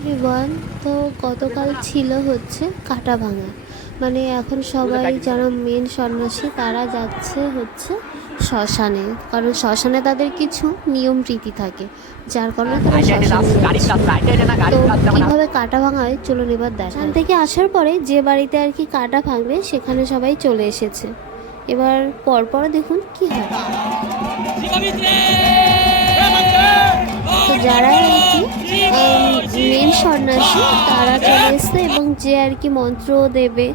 Everyone, তো গতকাল ছিল হচ্ছে কাটা ভাঙা। মানে এখন সবাই যারা মেন সন্ন্যাসী তারা যাচ্ছে হচ্ছে শ্মশানে, কারণ শ্মশানে তাদের কিছু নিয়ম রীতি থাকে, যার কারণে তারা শ্মশানে যাচ্ছে। তো কীভাবে কাটা ভাঙা হয় চলুন এবার দেখান। থেকে আসার পরে যে বাড়িতে আর কি কাটা ভাঙবে সেখানে সবাই চলে এসেছে। এবার পরপর দেখুন কি হয়। তো যারা আর কি মেন সন্ন্যাসী তারা চলে এসছে, এবং যে আর কি মন্ত্র দেবে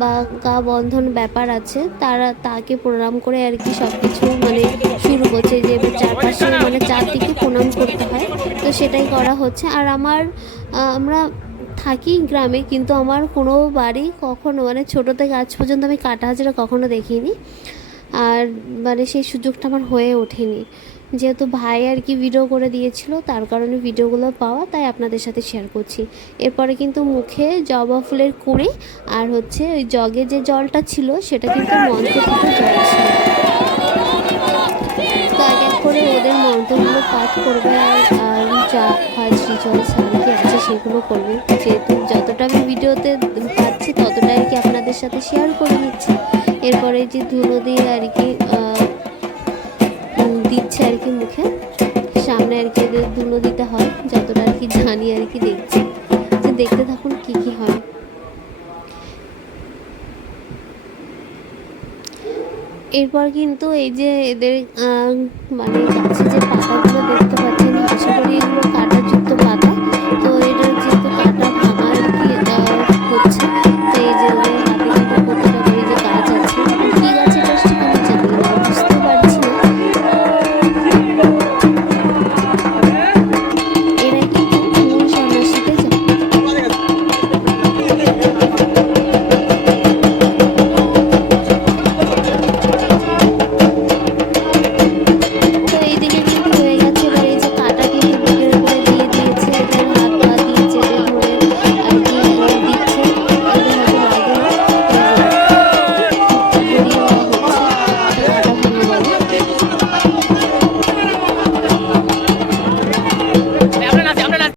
বা গা বন্ধন ব্যাপার আছে তারা তাকে প্রণাম করে আর কি সব কিছু মানে শুরু করছে, যে এবার চারপাশে মানে চারদিকে প্রণাম করতে হয়। তো সেটাই করা হচ্ছে। আর আমরা থাকি গ্রামে, কিন্তু আমার কোনো বাড়ি কখনো মানে ছোটো থেকে আজ পর্যন্ত আমি কাটা হাজরা কখনো দেখিনি। আর মানে সেই সুযোগটা আমার হয়ে ওঠেনি, যেহেতু ভাই আর কি ভিডিও করে দিয়েছিল তার কারণে ভিডিওগুলো পাওয়া, তাই আপনাদের সাথে শেয়ার করছি। এরপরে কিন্তু মুখে জবা ফুলের কুঁড়ি আর হচ্ছে ওই জগে যে জলটা ছিল সেটা কিন্তু মন্ত্রপুত জল ছিল। তো এক এক করে ওদের মন্ত্রগুলো পাঠ করবে, আর যা কাজ রিচুয়ালস আর কি আছে সেগুলো করবে। যেহেতু যতটা আমি ভিডিওতে পাচ্ছি ততটা আর কি আপনাদের সাথে শেয়ার করে নিচ্ছি। এরপরে যে ধুলো দিয়ে আর কি দিচ্ছে আর কি মুখে সামনে আর কি এদের ধুলো দিতে হয়, যতটা আর কি জানি আর কি দেখছি। তো দেখতে থাকুন কি কি হয়। এরপর কিন্তু এই যে এদের মানে গাছে যে পাতাগুলো দেখতে পাচ্ছেন, আশা করি এগুলো